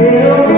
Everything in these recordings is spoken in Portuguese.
Teu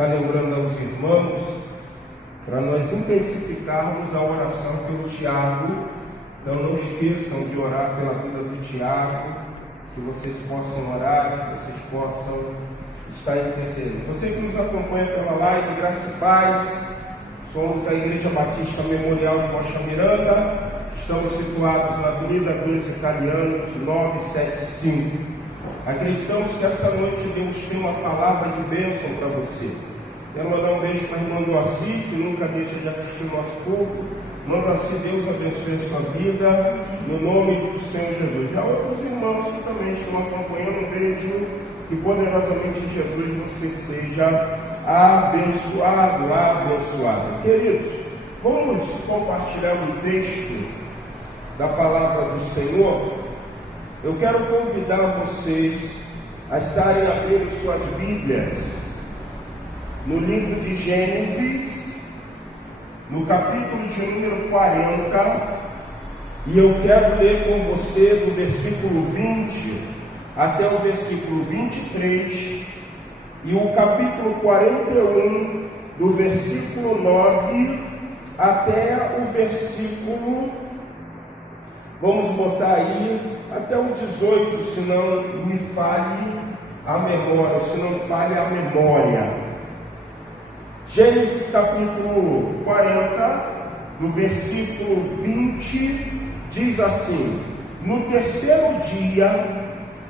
está lembrando aos irmãos para nós intensificarmos a oração pelo Tiago. Então não esqueçam de orar pela vida do Tiago, que vocês possam orar, que vocês possam estar intercedendo. Você que nos acompanha pela live, graça e paz. Somos a Igreja Batista Memorial de Rocha Miranda. Estamos situados na Avenida 2 Italianos, 975. Acreditamos que essa noite Deus tem uma palavra de bênção para você. Quero mandar um beijo para a irmã Doaci, que nunca deixa de assistir o nosso culto. Manda assim, Deus abençoe a sua vida, no nome do Senhor Jesus. E há outros irmãos que também estão acompanhando. Um beijo, que poderosamente em Jesus você seja abençoado, abençoado. Queridos, vamos compartilhar um texto da palavra do Senhor. Eu quero convidar vocês a estarem abrindo suas Bíblias no livro de Gênesis, no capítulo de número 40, e eu quero ler com você do versículo 20 até o versículo 23, e o capítulo 41, do versículo 9 até o versículo, vamos botar aí, até o 18, se não me falhe a memória, se não falhe a memória. Gênesis capítulo 40, no versículo 20, diz assim: no terceiro dia,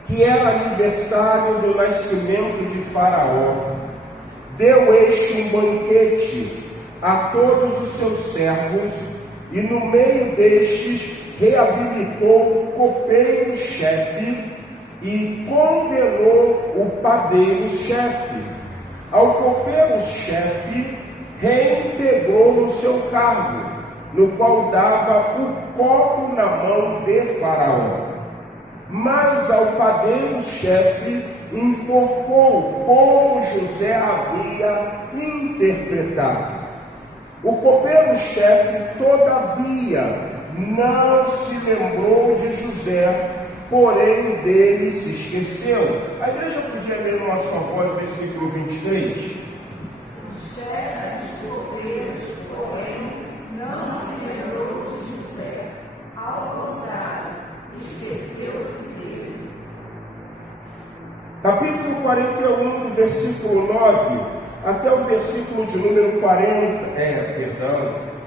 que era aniversário do nascimento de Faraó, deu este um banquete a todos os seus servos, e no meio destes reabilitou o copeiro-chefe e condenou o padeiro-chefe. Ao copeiro-chefe reintegrou no seu cargo, no qual dava o copo na mão de Faraó. Mas ao padeiro-chefe enforcou como José havia interpretado. O copeiro-chefe, todavia, não se lembrou de José, porém dele se esqueceu. A igreja podia ler numa só voz o versículo 23? O chefe dos copeiros, porém, não se lembrou de José, ao 41, do versículo 9 até o versículo de número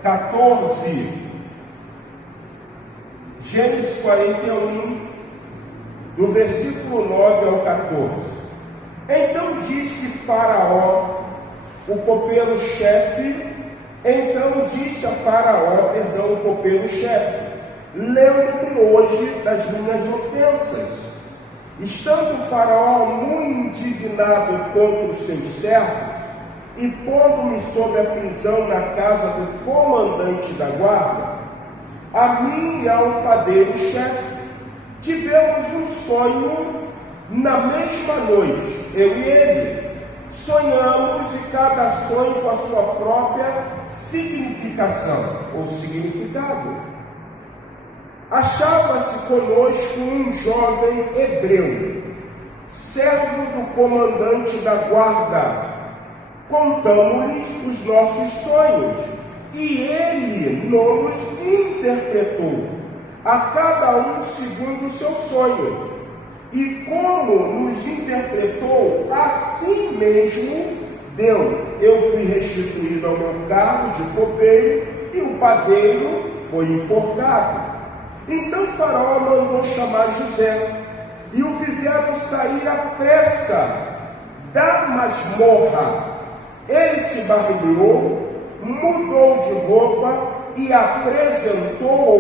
14. Gênesis 41, do versículo 9 ao 14. Então disse Faraó, o copeiro-chefe, o copeiro-chefe, lembro-me hoje das minhas ofensas. Estando Faraó muito indignado contra os seus servos, e pondo-me sob a prisão na casa do comandante da guarda, a mim e ao padeiro-chefe, tivemos um sonho na mesma noite, eu e ele. Sonhamos, e cada sonho com a sua própria significação ou significado. Achava-se conosco um jovem hebreu, servo do comandante da guarda. Contamos-lhes os nossos sonhos, e ele nos interpretou, a cada um segundo o seu sonho. E como nos interpretou, assim mesmo deu. Eu fui restituído ao meu cargo de copeiro, e o padeiro foi enforcado. Então Faraó mandou chamar José, e o fizeram sair à pressa da masmorra. Ele se barbeou, mudou de roupa e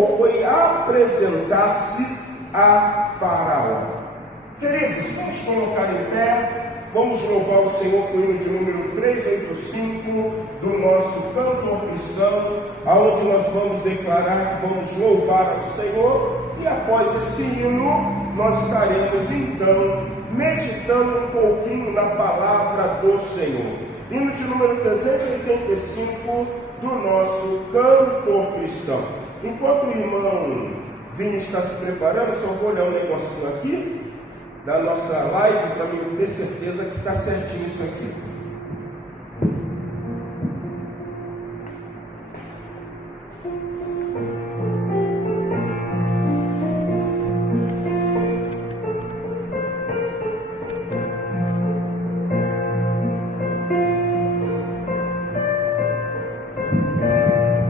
foi apresentar-se a Faraó. Queridos, vamos colocar em pé, vamos louvar o Senhor com o hino de número 385 do nosso cantor cristão, aonde nós vamos declarar que vamos louvar ao Senhor, e após esse hino, nós estaremos então meditando um pouquinho na palavra do Senhor. Hino de número 385 do nosso cantor cristão. Enquanto o irmão Vini está se preparando, só vou olhar um negocinho aqui da nossa live para eu ter certeza que está certinho isso aqui.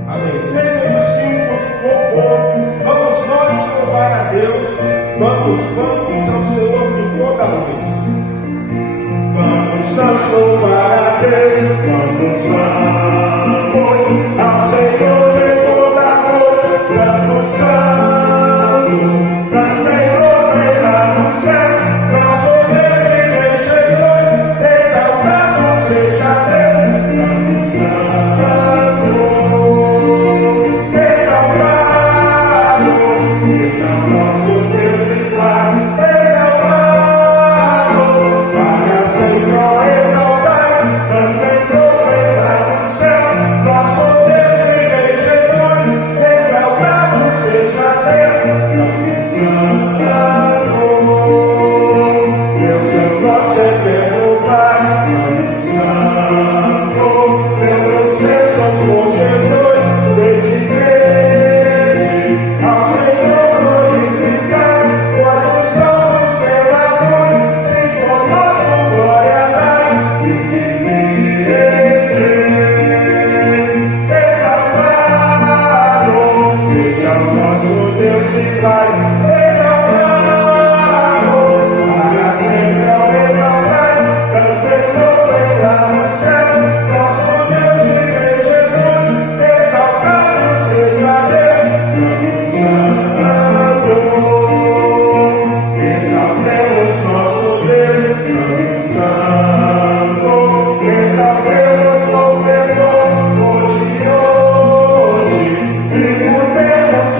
Amém. 385, louvor. Vamos nós louvar a Deus. Vamos ao Senhor de toda a luz. Vamos nós louvar a Deus. Vamos ao Senhor de toda a luz. Santo, Santo, também louvei no céu. Nosso Deus e Rei Jesus, exaltado seja Deus. Santo, exaltado seja o nosso Deus e Pai.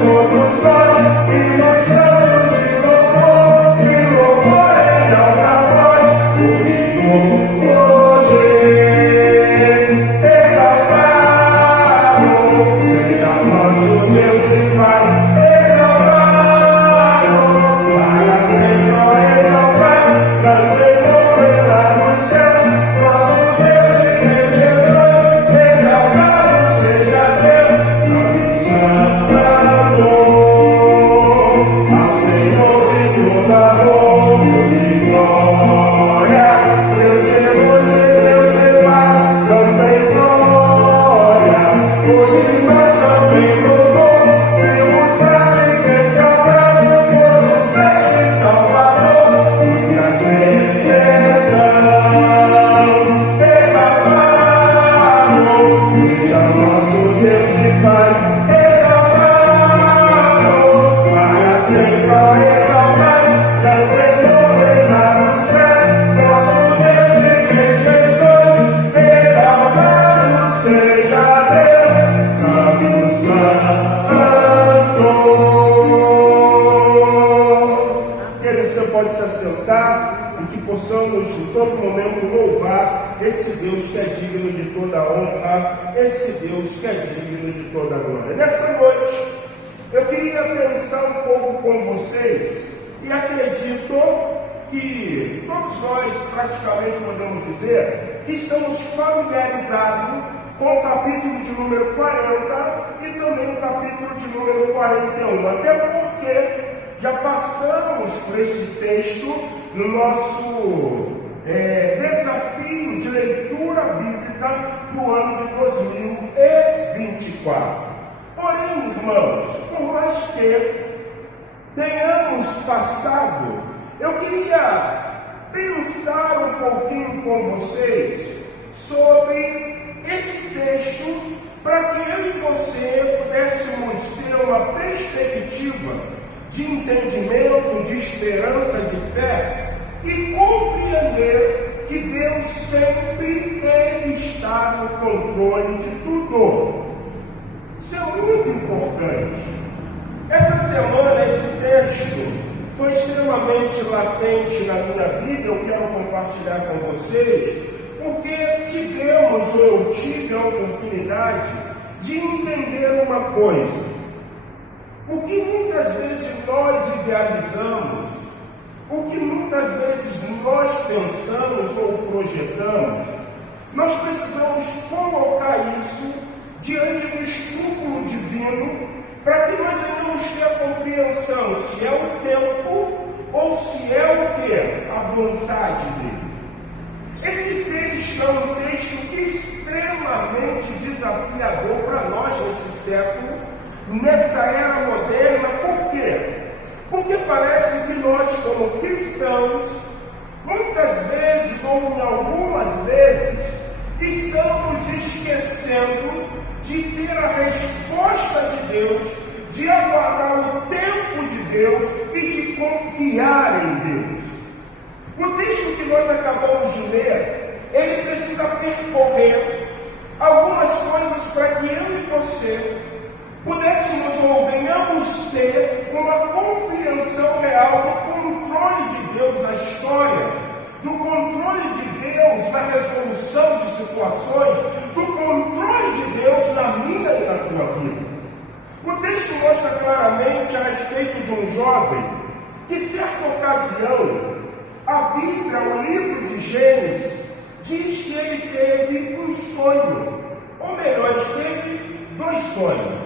Todos nós e nós honra esse Deus que é digno de toda a glória. Nessa noite, eu queria pensar um pouco com vocês, e acredito que todos nós praticamente podemos dizer que estamos familiarizados com o capítulo de número 40 e também o capítulo de número 41, até porque já passamos por esse texto no nosso desafio de leitura bíblica do ano de 2024. Porém, irmãos, por mais que tenhamos passado, eu queria pensar um pouquinho com vocês sobre esse texto, para que eu e você pudéssemos ter uma perspectiva de entendimento, de esperança, de fé, e compreender que Deus sempre está no controle de tudo. Isso é muito importante. Essa semana, esse texto foi extremamente latente na minha vida. Eu quero compartilhar com vocês, porque tivemos, ou eu tive a oportunidade de entender uma coisa. O que muitas vezes nós idealizamos, o que muitas vezes nós pensamos ou projetamos, nós precisamos colocar isso diante do escrúpulo divino, para que nós venhamos ter a compreensão se é o tempo ou se é o quê? A vontade dele. Esse texto é um texto extremamente desafiador para nós nesse século, nessa era moderna. Por quê? Porque parece que nós, como cristãos, muitas vezes, ou em algumas vezes, estamos esquecendo de ter a resposta de Deus, de aguardar o tempo de Deus e de confiar em Deus. O texto que nós acabamos de ler, ele precisa percorrer algumas coisas para que eu e você pudéssemos ou venhamos ter uma compreensão real do controle de Deus na história, do controle de Deus na resolução de situações, do controle de Deus na minha e na tua vida. O texto mostra claramente a respeito de um jovem que, certa ocasião, a Bíblia, o livro de Gênesis, diz que ele teve um sonho, ou melhor, ele teve dois sonhos.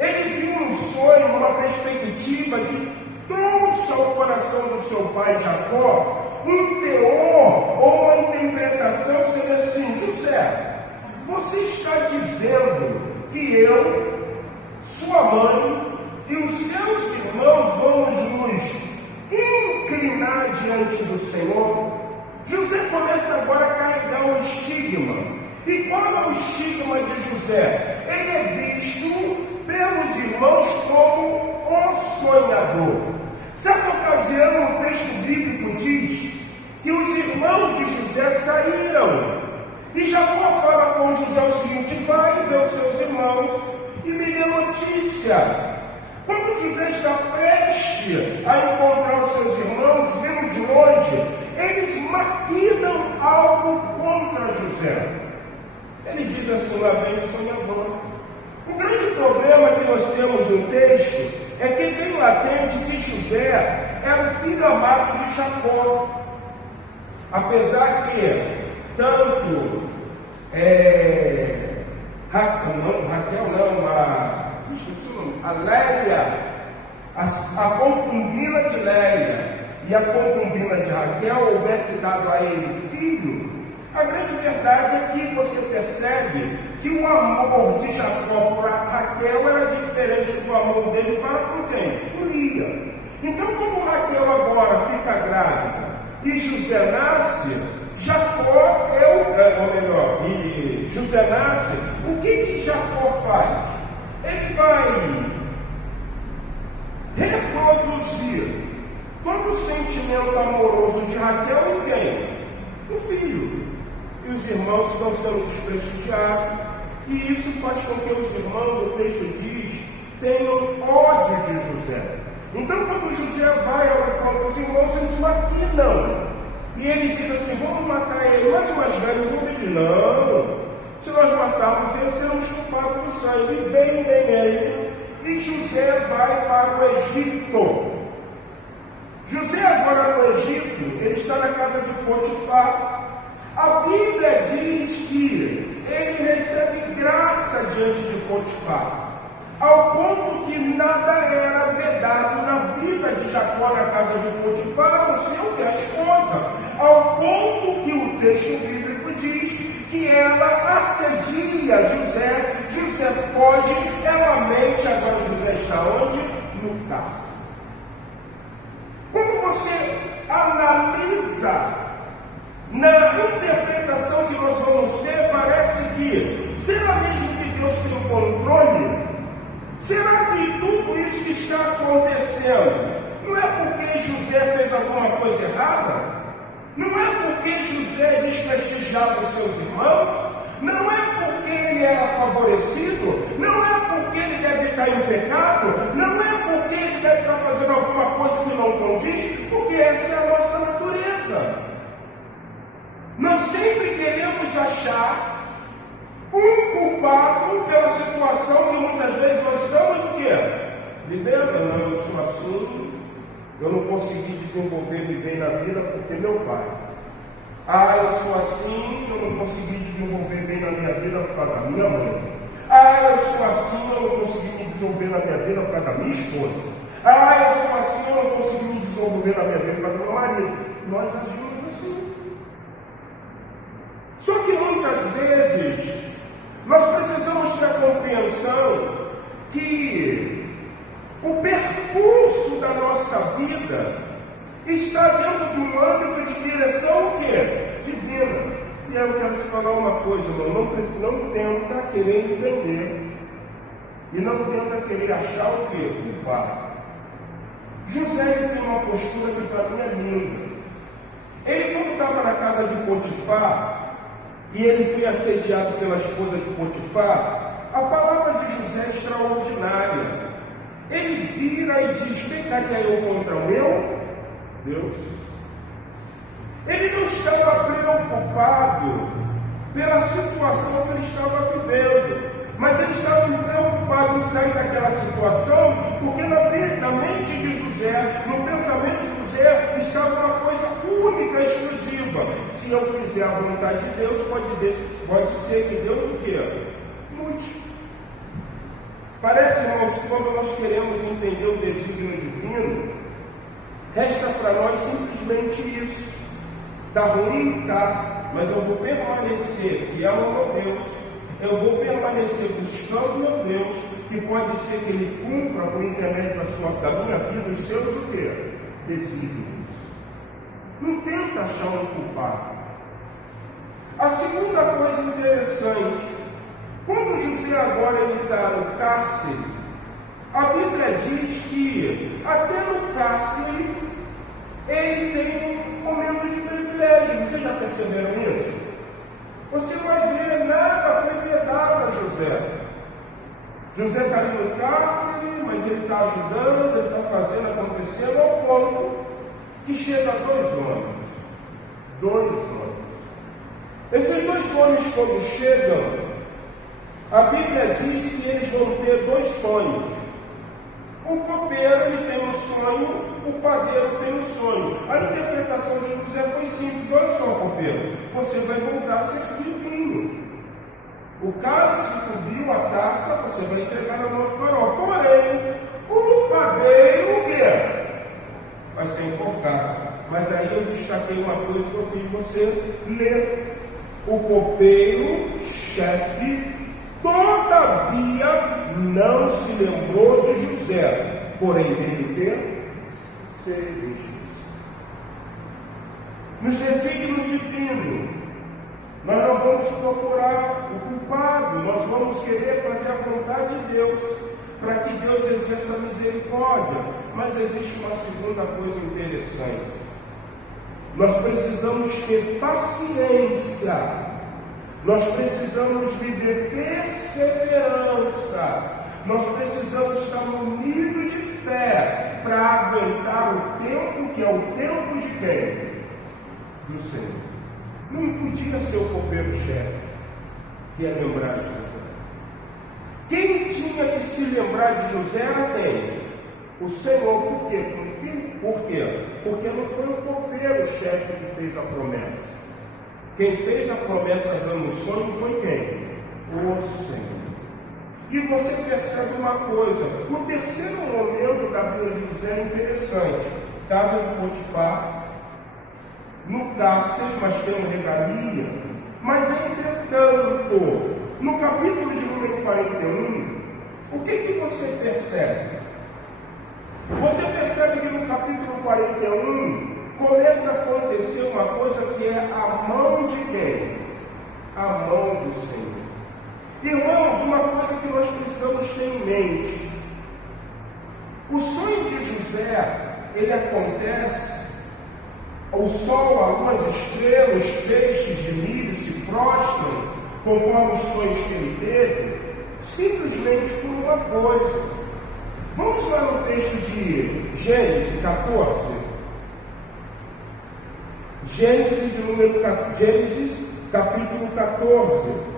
Ele viu um sonho, uma perspectiva que trouxe ao coração do seu pai Jacó um teor ou uma interpretação que seria assim: José, você está dizendo que eu, sua mãe e os seus irmãos vamos nos inclinar diante do Senhor? José começa agora a carregar um estigma. E qual é o estigma de José? Ele é visto pelos irmãos como o sonhador. Certa ocasião, o texto bíblico diz que os irmãos de José saíram. E Jacó fala com José o seguinte: vai ver os seus irmãos e me dê notícia. Quando José está prestes a encontrar os seus irmãos, vendo de longe, eles maquinam algo contra José. Ele diz assim: lá vem o sonhador. O grande problema que nós temos no texto é que é bem latente que José era o filho amado de Jacó. Apesar que tanto a Léia, a concubina de Léia e a concubina de Raquel houvesse dado a ele filho, a grande verdade é que você percebe que o amor de Jacó para Raquel era diferente do amor dele para com quem? Com Lia. Então, como Raquel agora fica grávida e José nasce, José nasce, o que Jacó faz? Ele vai reproduzir todo o sentimento amoroso de Raquel em quem? No filho. E os irmãos estão sendo desprestigiados, e isso faz com que os irmãos, o texto diz, tenham ódio de José. Então, quando José vai ao encontro dos irmãos, eles maquinam. E eles dizem assim: vamos matar ele. Mas o mais velho não diz: não, Se nós matarmos ele, seremos culpados do sangue. Vem ele, e José vai para o Egito. José agora no Egito, ele está na casa de Potifar. A Bíblia diz que ele recebe graça diante de Potifar, ao ponto que nada era vedado na vida de Jacó na casa de Potifar, a não ser o que a esposa, ao ponto que o texto bíblico diz que ela assedia José, José foge, ela mente, agora José está onde? No cárcere. Quando você analisa na interpretação que nós vamos ter, parece que, será mesmo que Deus tem o controle? Será que tudo isso que está acontecendo não é porque José fez alguma coisa errada? Não é porque José desprestigiava os seus irmãos? Não é porque ele era favorecido? Não é porque ele deve estar em pecado? Não é porque ele deve estar fazendo alguma coisa que não condiz? Porque essa é a nossa natureza. Nós sempre queremos achar um culpado pela situação que muitas vezes nós estamos o quê? Vivendo. Não, eu sou assim, eu não consegui desenvolver-me bem na vida porque meu pai. Eu sou assim, eu não consegui desenvolver bem na minha vida por causa da minha mãe. Eu sou assim, eu não consegui me desenvolver na minha vida por causa da minha esposa. Eu sou assim, eu não consegui me desenvolver na minha vida por causa do meu marido. Nós agimos assim. Só que muitas vezes nós precisamos ter a compreensão que o percurso da nossa vida está dentro de um âmbito de direção o quê? Divina. E eu quero te falar uma coisa, irmão, não tenta querer entender e não tenta querer achar o quê? Culpado. José tem uma postura que para mim é linda. Ele, quando estava na casa de Potifar, e ele foi assediado pela esposa de Potifar, a palavra de José é extraordinária. Ele vira e diz: pecaria eu contra o meu Deus? Ele não estava preocupado pela situação que ele estava vivendo, mas ele estava preocupado em sair daquela situação, porque na mente de José, no pensamento de José, estava uma coisa única, exclusiva. Se eu fizer a vontade de Deus, pode ser que Deus o quê? Mude. Parece, irmãos, que quando nós queremos entender o desígnio divino, resta para nós simplesmente isso. Está ruim? Tá. Mas eu vou permanecer fiel ao meu Deus. Eu vou permanecer buscando meu Deus, que pode ser que Ele cumpra por intermédio da minha vida os seus o quê? Desígnios. Não tenta achar um culpado. A segunda coisa interessante, quando José agora está no cárcere, a Bíblia diz que até no cárcere ele tem um momento de privilégio. Vocês já perceberam isso? Você vai ver, nada foi vedado a José. José está ali no cárcere, mas ele está ajudando, ele está fazendo, acontecendo, ao ponto que chega 2 homens. 2 homens. Esses 2 homens, quando chegam, a Bíblia diz que eles vão ter 2 sonhos. O copeiro ele tem um sonho, o padeiro tem um sonho. A interpretação de José foi simples. Olha só, copeiro, você vai voltar a servir vinho. O cálice que tu viu, a taça, você vai entregar na mão do faraó. Porém, o padeiro, o quê? Vai ser enforcado. Mas aí eu destaquei uma coisa que eu fiz você ler. O copeiro, chefe, todavia não se lembrou de José, porém dele que ser nos desígnios divinos, nós não vamos procurar o culpado, nós vamos querer fazer a vontade de Deus, para que Deus exerça a misericórdia. Mas existe uma segunda coisa interessante. Nós precisamos ter paciência. Nós precisamos viver perseverança. Nós precisamos estar unidos de fé para aguentar o tempo que é o tempo de quem? Do Senhor. Não podia ser o copeiro-chefe que é lembrar de José. Quem tinha que se lembrar de José era quem? O Senhor. Por quê? Por quê? Porque não foi o copeiro-chefe que fez a promessa. Quem fez a promessa dando o sonho foi quem? O Senhor. E você percebe uma coisa: o terceiro momento da vida de José é interessante. Casa de Potifar, no cárcere, mas tem uma regalia. Mas, entretanto, no capítulo de número 41, o que você percebe? Você percebe que no capítulo 41 começa a acontecer uma coisa que é a mão de quem? A mão do Senhor. Irmãos, uma coisa que nós precisamos ter em mente: o sonho de José, ele acontece, o sol, a lua, as estrelas, os feixes de milho se prostram conforme os sonhos que ele teve, simplesmente por uma coisa. Vamos lá no texto de Gênesis 14. Gênesis capítulo 14.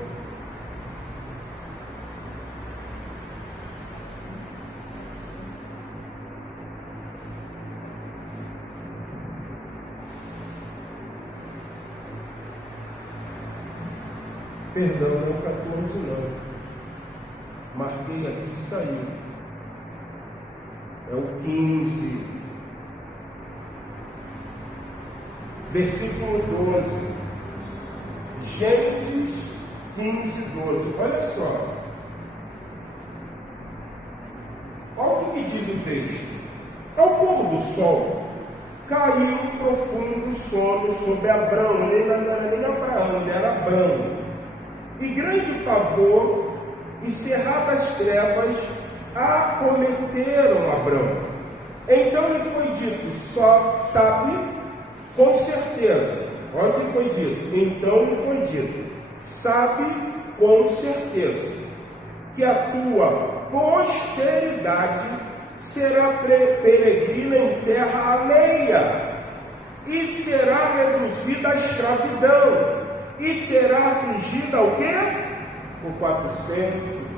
Perdão, não é o 14 não. Marquei aqui e saiu. É o 15. Versículo 12. Gênesis 15, 12. Olha só. Olha o que diz o texto. Ao pôr do sol, caiu profundo sono sobre Abrão. Ele não era nem Abraão, ele era Abrão. E grande pavor e cerradas trevas acometeram Abrão. Então lhe foi dito, sabe, com certeza, olha o que foi dito, então lhe foi dito, sabe com certeza, que a tua posteridade será peregrina em terra alheia, e será reduzida à escravidão, e será afligida ao quê? Por 400 anos.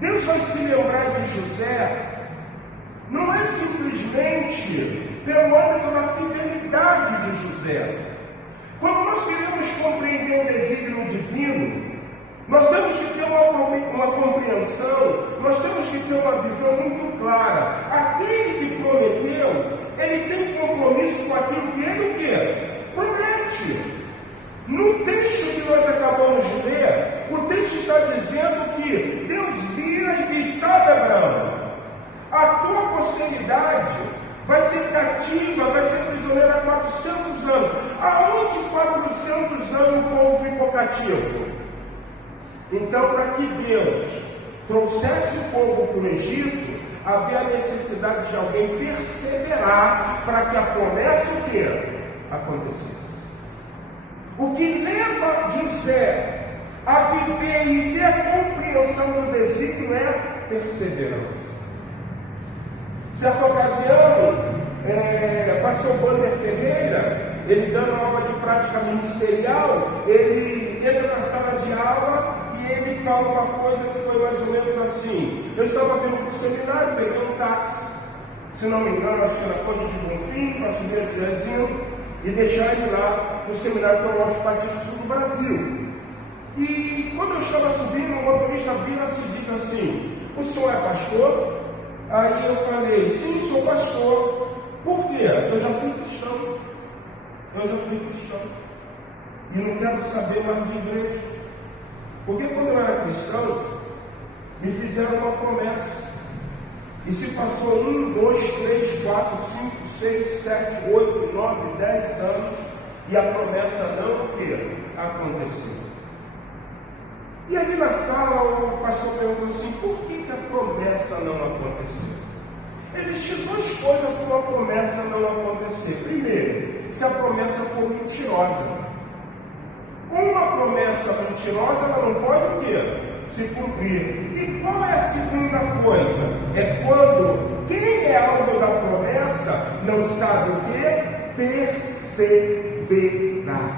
Deus vai se lembrar de José, não é simplesmente pelo âmbito da fidelidade de José. Quando nós queremos compreender o desígnio divino, nós temos que ter uma compreensão, nós temos que ter uma visão muito clara. Aquele que prometeu, ele tem compromisso com aquilo que ele promete. No texto que nós acabamos de ler, o texto está dizendo que Deus vira e diz, sabe, Abraão, a tua posteridade vai ser cativa, vai ser prisioneira há 400 anos. Aonde 400 anos o povo ficou cativo? Então, para que Deus trouxesse o povo para o Egito, havia a necessidade de alguém perseverar para que a promessa acontecesse. O que leva José a viver e ter a compreensão do desígnio é perseverança. Certa ocasião, pastor Wander Ferreira, ele dando aula de prática ministerial, ele entra na sala de aula e ele fala uma coisa que foi mais ou menos assim: eu estava vindo para o seminário, peguei um táxi, se não me engano, acho que era Conde de Bonfim, para subir a Judezinho, e deixar ele lá no Seminário Teológico Batista Sul do Brasil. E quando eu estava subindo, o motorista vira-se e diz assim: o senhor é pastor? Aí eu falei: sim, sou pastor. Por quê? Eu já fui cristão. E não quero saber mais de igreja. Porque quando eu era cristão, me fizeram uma promessa. E se passou 1, 2, 3, 4, 5, 6, 7, 8, 9, 10 anos, e a promessa não aconteceu. E ali na sala o pastor perguntou assim: por que a promessa não aconteceu? Existem duas coisas para uma promessa não acontecer. Primeiro, se a promessa for mentirosa. Uma promessa mentirosa, ela não pode se cumprir. E qual é a segunda coisa? É quando quem é alvo da promessa não sabe o que? Perseverar.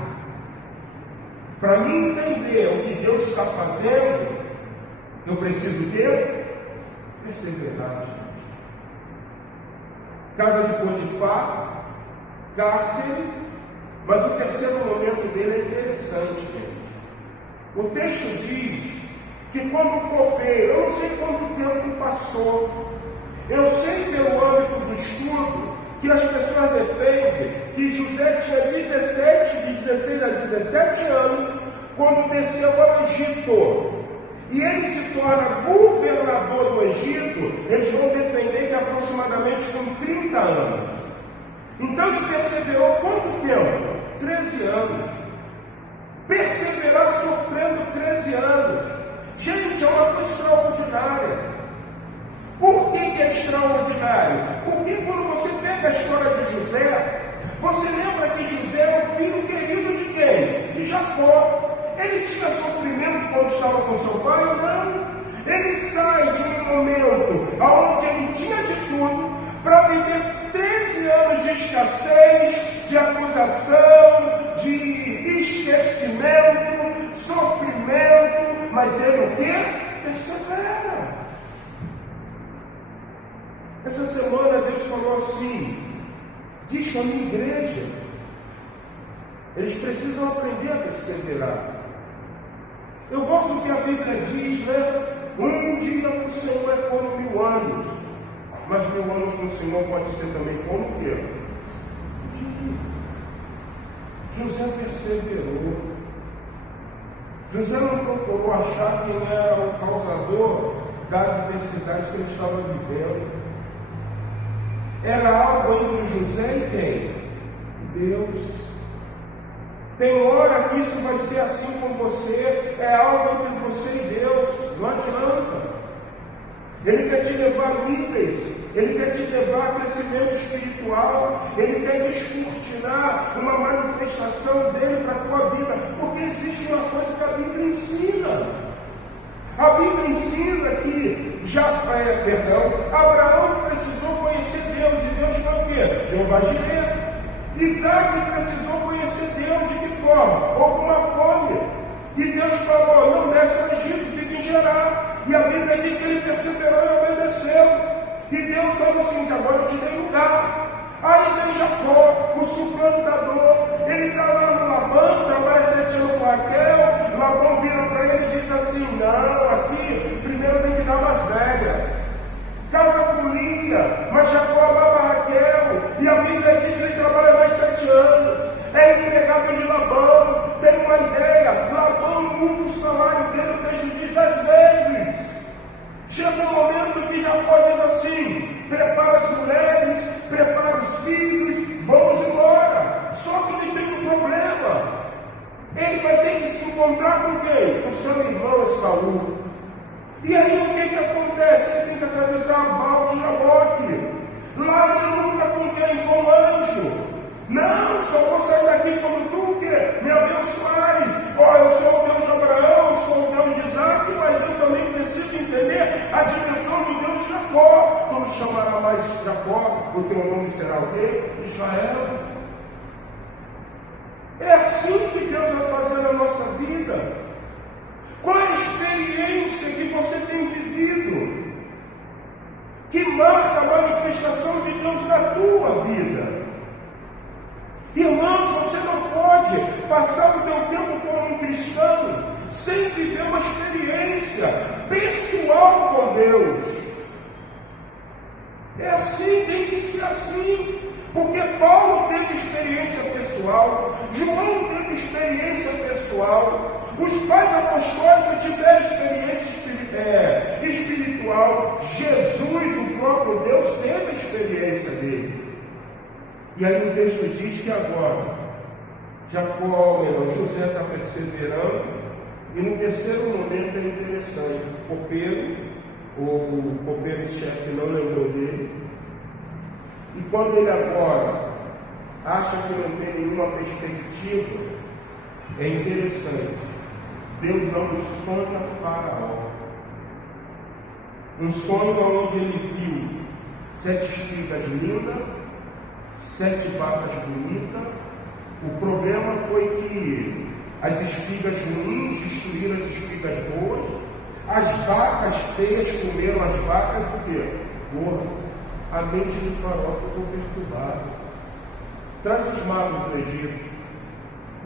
Para mim entender entender o que Deus está fazendo, eu preciso ter perseverança. Casa de Potifar, cárcere, mas o terceiro momento dele é interessante, gente. O texto diz que quando o copeiro, eu não sei quanto tempo passou, eu sei pelo âmbito do estudo que as pessoas defendem que José tinha 16 a 17 anos quando desceu ao Egito. E ele se torna governador do Egito, eles vão defender que aproximadamente com 30 anos. Então ele perseverou quanto tempo? 13 anos. Perseverar sofrendo 13 anos. Gente, é uma coisa extraordinária. Por que é extraordinário? Porque quando você pega a história de José, você lembra que José era o filho querido de quem? De Jacó. Ele tinha sofrimento quando estava com seu pai? Não. Ele sai de um momento onde ele tinha de tudo para viver 13 anos de escassez, de acusação, de esquecimento, sofrimento, mas ele o quê? Persevera. Essa semana Deus falou assim, diz para a minha igreja, eles precisam aprender a perseverar. Eu gosto do que a Bíblia diz, né? Um dia com o Senhor é como 1000 anos, mas 1000 anos com o Senhor pode ser também como o quê? José perseverou. José não procurou achar quem era o causador da adversidade que ele estava vivendo. Era algo entre José e quem? Deus. Tem hora que isso vai ser assim com você, é algo entre você e Deus, não adianta. Ele quer te levar a níveis, ele quer te levar a crescimento espiritual, ele quer descortinar uma manifestação dele para a tua vida, porque existe uma coisa que a Bíblia ensina. A Bíblia ensina que Abraão precisou conhecer Deus, e Deus foi o quê? Jeová Jireh. Isaac precisou conhecer Deus, de que forma? Houve uma fome, e Deus falou, não desce ao Egito, fica em Gerar. E a Bíblia diz que ele perseverou e obedeceu, e Deus falou assim, agora eu te dei lugar. Aí vem Jacó, o suplantador, ele está lá no Labão, trabalha 7 anos com Raquel, Labão vira para ele e diz assim, não, aqui, primeiro tem que dar umas velhas, casa com Lia, mas Jacó amava Raquel, e a Bíblia diz que ele trabalha mais 7 anos, é empregado de Labão, tem uma ideia, Labão muda o salário dele, o texto diz 10 vezes. Chega um momento que Jacó diz assim, prepara as mulheres, prepara os filhos, vamos embora. Só que ele tem um problema, ele vai ter que se encontrar com quem? Com seu irmão Esaú. E aí o que acontece? Ele tem que atravessar a val de Jaboque. Lá ele luta com quem? Com o anjo. Não, só vou sair daqui como tu, que me abençoares. Olha, eu sou o Deus de Abraão, eu sou o Deus de Isaac, mas eu também preciso entender a dimensão do Deus de Jacó. Tu não chamará mais Jacó, o teu nome será o quê? Israel. É assim que Deus vai fazer na nossa vida. Qual é a experiência que você tem vivido que marca a manifestação de Deus na tua vida? Irmãos, você não pode passar o teu tempo como um cristão sem viver uma experiência pessoal com Deus. É assim, tem que ser assim. Porque Paulo teve experiência pessoal, João teve experiência pessoal, os pais apostólicos tiveram experiência espiritual, Jesus, o próprio Deus, teve a experiência dele. E aí o texto diz que agora, José está perseverando, e no terceiro momento é interessante, o copeiro-chefe não lembrou dele, e quando ele agora acha que não tem nenhuma perspectiva, é interessante, Deus não sonha Faraó. Um sonho onde ele viu 7 espigas lindas, 7 vacas bonitas. O problema foi que as espigas ruins destruíram as espigas boas, as vacas feias comeram as vacas o quê? Gordas. A mente do Faraó ficou perturbada. Traz os magos do Egito.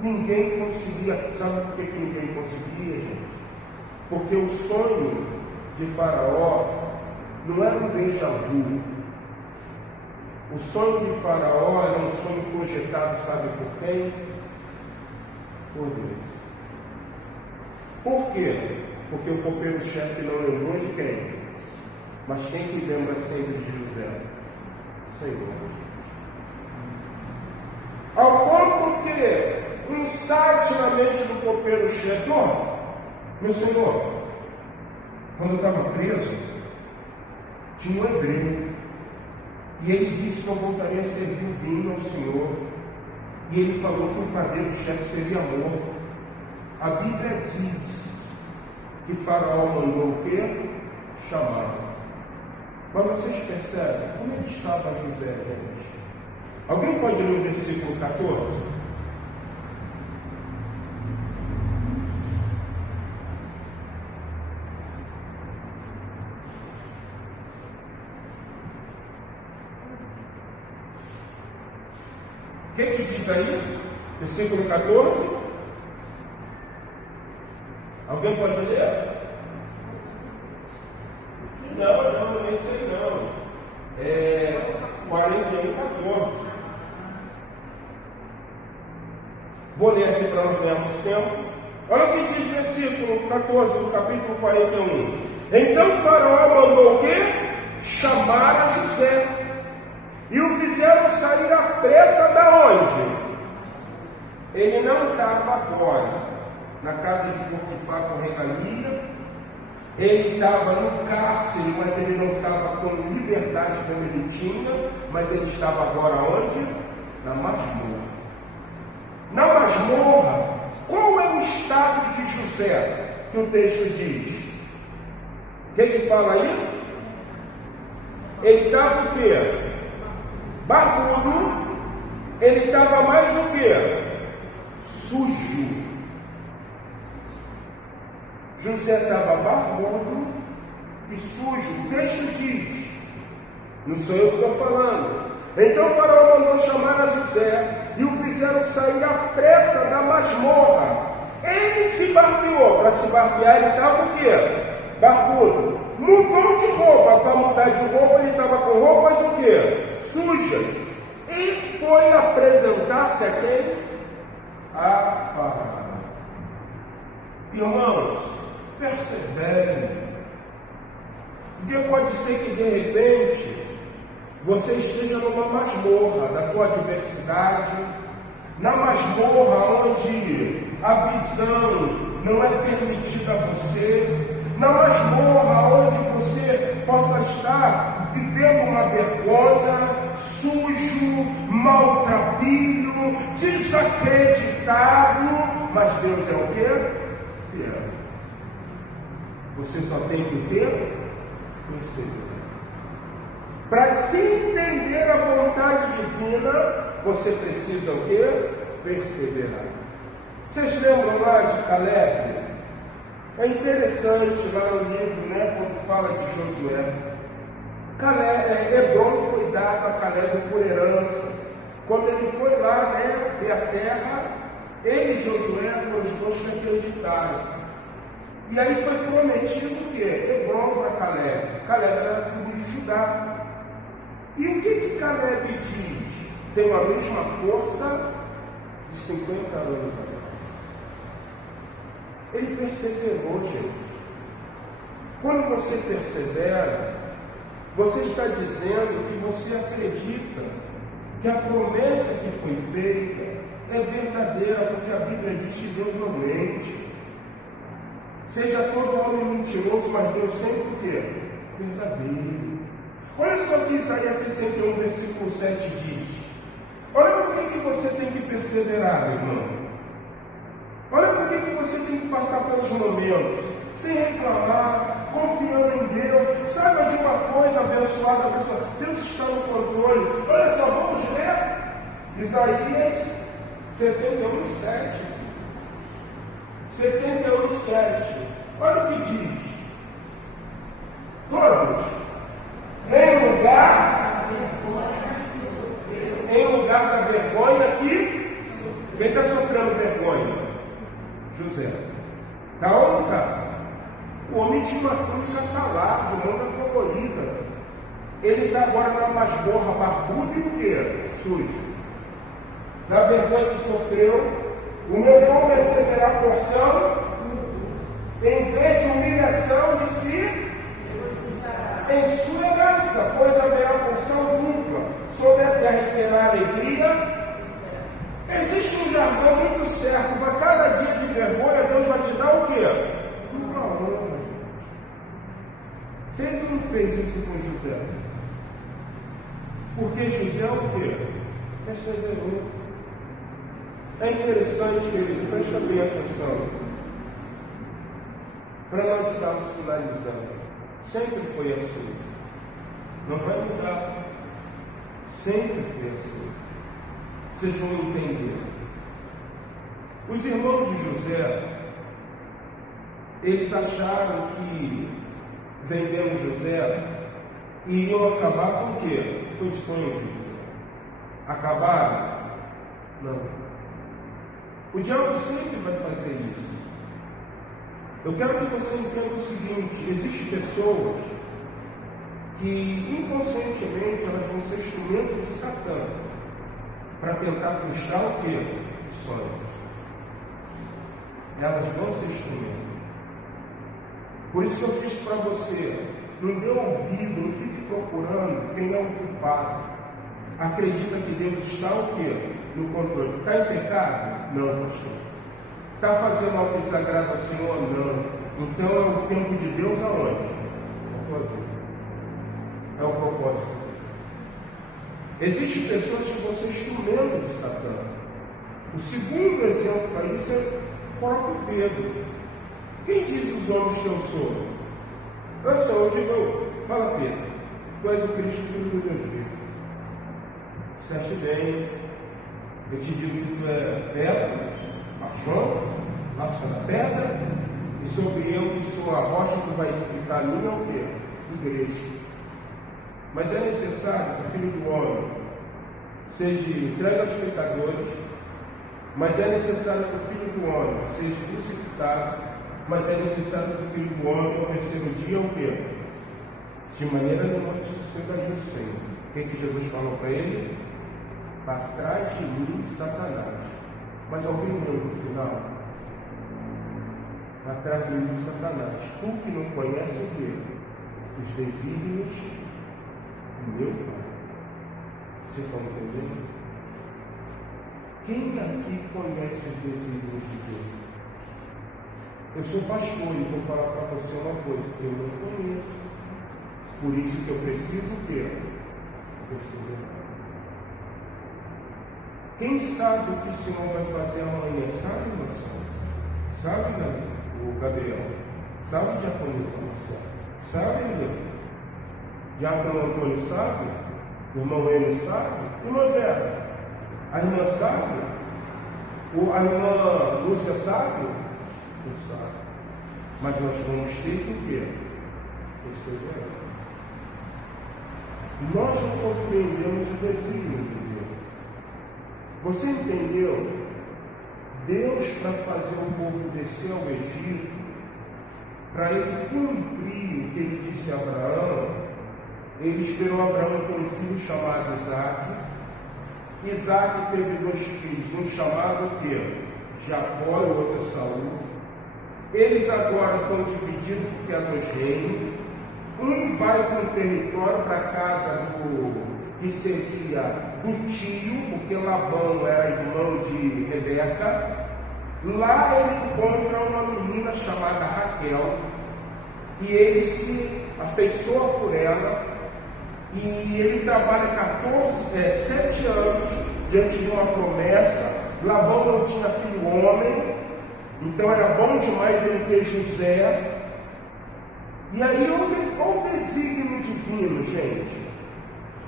Ninguém conseguia. Sabe por que ninguém conseguia, gente? Porque o sonho de Faraó não era um déjà vu. O sonho de Faraó era um sonho projetado, sabe por quem? Por Deus. Por quê? Porque o copeiro-chefe não lembrou de quem? Mas quem que lembra sempre de José? Senhor. Ao ponto que o insight na mente do copeiro-chefe, meu senhor, quando eu estava preso, tinha um hebreu, e ele disse que eu voltaria a servir o vinho ao Senhor, e ele falou que o padeiro-chefe seria morto. A Bíblia diz que Faraó mandou o quê? Chamar. Mas vocês percebem como ele estava José, gente? Alguém pode ler o versículo 14? O que diz aí? Versículo 14? Alguém pode ler? Não é isso aí não. É 41, 14. Vou ler aqui para nós ganharmos tempo. Olha o que diz o versículo 14 do capítulo 41. Então Faraó mandou o quê? Chamar a José. E o fizeram sair à pressa da onde? Ele não estava agora na casa de Potifar com regalia. Ele estava no cárcere, mas ele não estava com liberdade como ele tinha. Mas ele estava agora onde? Na masmorra. Na masmorra, qual é o estado de José que o texto diz? O que fala aí? Ele estava o quê? Barbudo. Ele estava mais o quê? Sujo. José estava barbudo e sujo. O texto diz, não sou eu que estou falando. Então o Faraó mandou chamar a José e o fizeram sair à pressa da masmorra. Ele se barbeou. Para se barbear ele estava o quê? Barbudo. Mudou de roupa. Para mudar de roupa ele estava com roupas o quê? Sujas. E foi apresentar-se a quem? A Faraó. Irmãos, perseverem. Porque pode ser que de repente você esteja numa masmorra da tua adversidade, na masmorra onde a visão não é permitida a você, na masmorra onde você possa estar vivendo uma vergonha, sujo, maltrapilho, desacreditado, mas Deus é o quê? Fiel. Você só tem que o quê? Perseverar. Para se entender a vontade divina, você precisa o quê? Perseverar. Vocês lembram lá de Caleb? É interessante lá no livro, né, quando fala de Josué. Hebron foi dado a Caleb por herança. Quando ele foi lá, né, ver a terra, ele e Josué foram os dois que acreditaram. E aí foi prometido o quê? Hebron para Caleb. Caleb era da tribo de Judá. E o que Caleb diz? Tem a mesma força de 50 anos atrás. Ele perseverou, gente. Quando você persevera, você está dizendo que você acredita que a promessa que foi feita é verdadeira, porque a Bíblia diz que Deus não mente. Seja todo homem mentiroso, mas Deus sempre o quê? Verdadeiro. Olha só o que Isaías 61, versículo 7 diz. Olha por que você tem que perseverar, meu irmão. Olha por que você tem que passar pelos momentos, sem reclamar, confiando em Deus. Saiba de uma coisa abençoada, pessoa. Deus está no controle. Olha só, vamos ler Isaías 61, 7. 61:7. Olha o que diz. Todos, em lugar da vergonha que... Quem está sofrendo vergonha? José. Está ou não está? O homem tinha uma túnica calada, manga colorida. Ele está agora na masmorra barbuda e o quê? Sujo. Na vergonha que sofreu, o meu povo receberá a porção, em vez de humilhação de si, em sua herança, pois haverá porção dupla, sobre a terra que terá alegria. Existe um jargão muito certo, para cada dia de vergonha, Deus vai te dar o quê? Uma honra. Fez ou não fez isso com José? Porque José é o quê? Perseverou. É interessante, querido, presta bem atenção. Para nós estarmos finalizando. Sempre foi assim. Não vai mudar. Sempre foi assim. Vocês vão entender. Os irmãos de José, eles acharam que vendendo José iriam acabar com o quê? Com os sonhos de José. Acabaram? Não. O diabo sempre vai fazer isso. Eu quero que você entenda o seguinte: existem pessoas que inconscientemente elas vão ser instrumentos de Satã para tentar frustrar o quê? Os sonhos. Elas vão ser instrumentos. Por isso que eu fiz para você: não dê ouvido, não fique procurando quem é o culpado. Acredita que Deus está o quê? No controle. Está em pecado? Não, pastor. Está fazendo algo que desagrada ao Senhor? Não. Então é o tempo de Deus aonde? Na tua vida. É o propósito. Existem pessoas que vão ser instrumentos de Satã. O segundo exemplo para isso é o próprio Pedro. Quem diz os homens que eu sou? Eu sou, eu digo, fala Pedro, tu és o Cristo, filho do Deus vivo. Disseste bem, eu te digo que tu é pedra, paixão, lasca da pedra, e sobre eu que sou a rocha que vai edificar a minha é o quê? Igreja. Mas é necessário que o Filho do Homem seja entregue aos pecadores, mas é necessário que o Filho do Homem seja crucificado, mas é necessário que o Filho do Homem, ao terceiro dia, o quê? De maneira nenhuma te suceda isso, Senhor. O que Jesus falou para ele? Para trás de mim, Satanás. Mas alguém leu no final? Para trás de mim, Satanás. Tu que não conhece o quê? Os desígnios do meu Pai. Vocês estão entendendo? Quem aqui conhece os desígnios de Deus? Eu sou pastor e vou falar para você uma coisa que eu não conheço. Por isso que eu preciso o quê? Perseverar. Quem sabe o que o Senhor vai fazer amanhã? Sabe, Marcelo? Sabe, o Gabriel? Sabe, Diaconisa Marcelo? Sabe, Diácono Antônio sabe? O irmão Enio sabe? Irmã Vera? A irmã sabe? A irmã Lúcia sabe? Não sabe. Mas nós vamos ter que o quê? Perseverar. Nós não compreendemos o desígnio de Deus. Você entendeu? Deus, para fazer o povo descer ao Egito, para ele cumprir o que ele disse a Abraão, ele esperou Abraão ter um filho chamado Isaac. Isaac teve 2 filhos, um chamado o quê? Jacó e o outro Saul. Eles agora estão divididos porque há 2 reinos. Um vai para um território, para a casa que seria do tio, porque Labão era irmão de Rebeca. Lá ele encontra uma menina chamada Raquel, e ele se afeiçoa por ela, e ele trabalha 7 anos diante de uma promessa. Labão não tinha filho homem, então era bom demais ele ter José. E aí olha o desígnio divino, gente.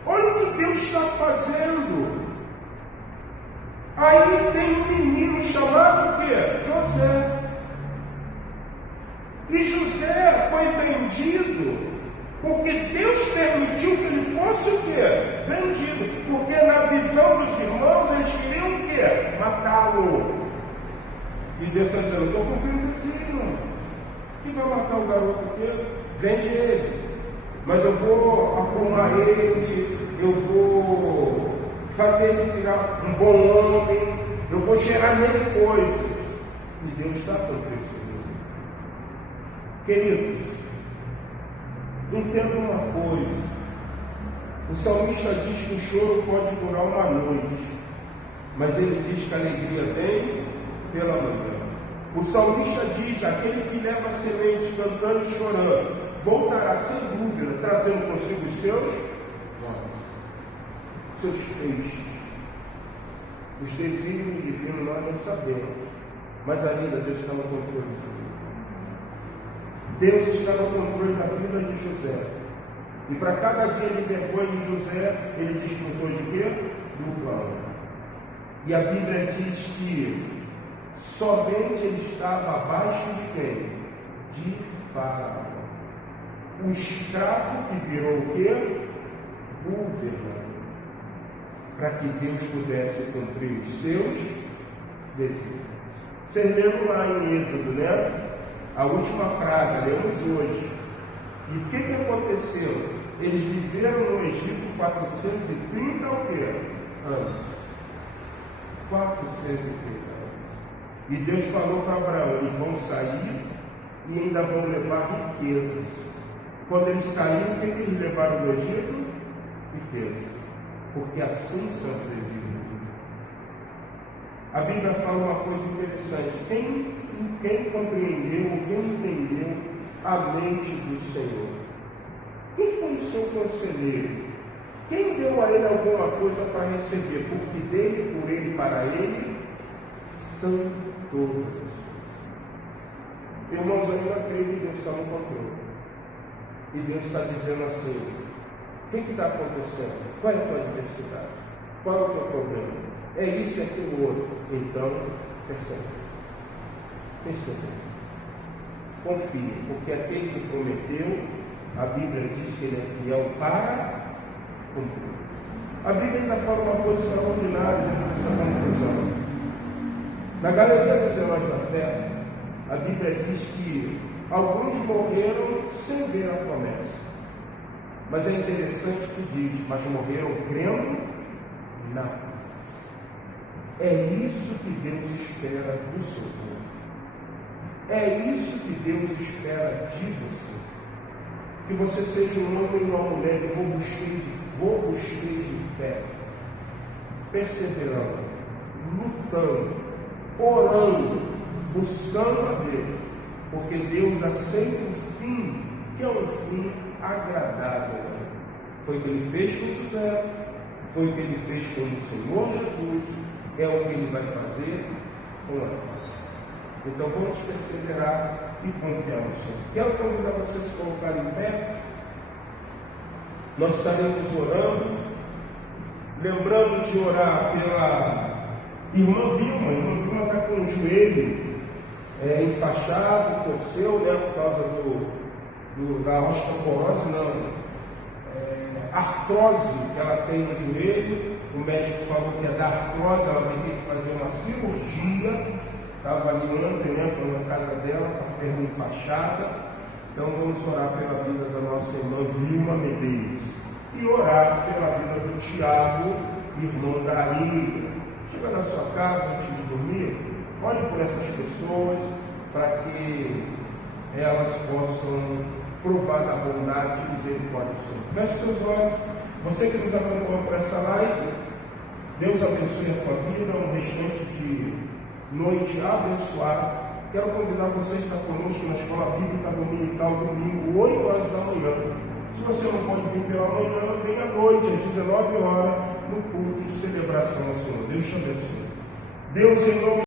Olha o que Deus está fazendo. Aí tem um menino chamado o quê? José. José foi vendido porque Deus permitiu que ele fosse o quê? Vendido. Porque na visão dos irmãos eles queriam o quê? Matá-lo. E Deus está dizendo, eu estou cumprindo o desígnio. Quem vai matar o garoto aqui? Vende ele. Mas eu vou aprumar ele, eu vou fazer ele virar um bom homem, eu vou gerar nele coisas. E Deus está cumprindo isso. Queridos, entenda uma coisa. O salmista diz que o choro pode durar uma noite, mas ele diz que a alegria vem pela manhã. O salmista diz, aquele que leva a semente cantando e chorando, voltará sem dúvida, trazendo consigo os seus feixes. Os desígnios divinos nós não sabemos, mas ainda Deus está no controle de tudo. Deus está no controle da vida de José. E para cada dia de vergonha de José, ele desfrutou de quê? Do plano. E a Bíblia diz que somente ele estava abaixo de quem? De Faraó. O escravo que virou o quê? Governador. Para que Deus pudesse cumprir os seus desígnios. Vocês lembram lá em Êxodo, né? A última praga, lemos hoje. E o que aconteceu? Eles viveram no Egito 430 anos. 430 anos. E Deus falou para Abraão, eles vão sair e ainda vão levar riquezas. Quando eles saíram, o que eles levaram do Egito? Riquezas. Porque assim são os desígnios. A Bíblia fala uma coisa interessante. Quem compreendeu, quem entendeu a mente do Senhor? Quem foi o seu conselheiro? Quem deu a ele alguma coisa para receber? Porque dele, por ele, para ele, são todos. Irmãos, eu ainda creio que Deus está no controle. E Deus está dizendo assim, o que está acontecendo? Qual é a tua adversidade? Qual é o teu problema? É isso e aquilo outro. Então, percebe. Confie, porque aquele que prometeu, a Bíblia diz que ele é fiel para cumprir. A Bíblia ainda fala uma coisa extraordinária nessa conclusão. Na galeria dos heróis da fé, a Bíblia diz que alguns morreram sem ver a promessa. Mas é interessante que diz, mas morreram crendo na promessa. É isso que Deus espera do seu povo. É isso que Deus espera de você. Que você seja um homem e uma mulher robusteiro de fé, perseverando, lutando, orando, buscando a Deus, porque Deus dá sempre um fim, que é um fim agradável. Foi o que ele fez com José, foi o que ele fez com o Senhor Jesus, é o que ele vai fazer com nós. Então vamos perseverar e confiar no Senhor. Quero convidar vocês a se colocarem em pé. Nós estaremos orando, lembrando de orar pela irmã Vilma. A irmã Vilma está com o joelho enfaixado, torceu, né, por causa da osteoporose, artrose que ela tem no joelho. O médico falou que é da artrose, ela vai ter que fazer uma cirurgia. Estava ali ontem, né? Foi na casa dela, com a perna enfaixada. Então vamos orar pela vida da nossa irmã Vilma Medeiros. E orar pela vida do Tiago, irmão da Arinha. Chega na sua casa antes de dormir, ore por essas pessoas, para que elas possam provar da bondade e misericórdia do Senhor. Feche seus olhos. Você que nos acompanha por essa live, Deus abençoe a tua vida, um restante de noite abençoada. Quero convidar você a estar conosco na Escola Bíblica Dominical, domingo, 8 horas da manhã. Se você não pode vir pela manhã, venha à noite, às 19 horas, no culto de celebração ao Senhor. Deus te abençoe. Deus, em nome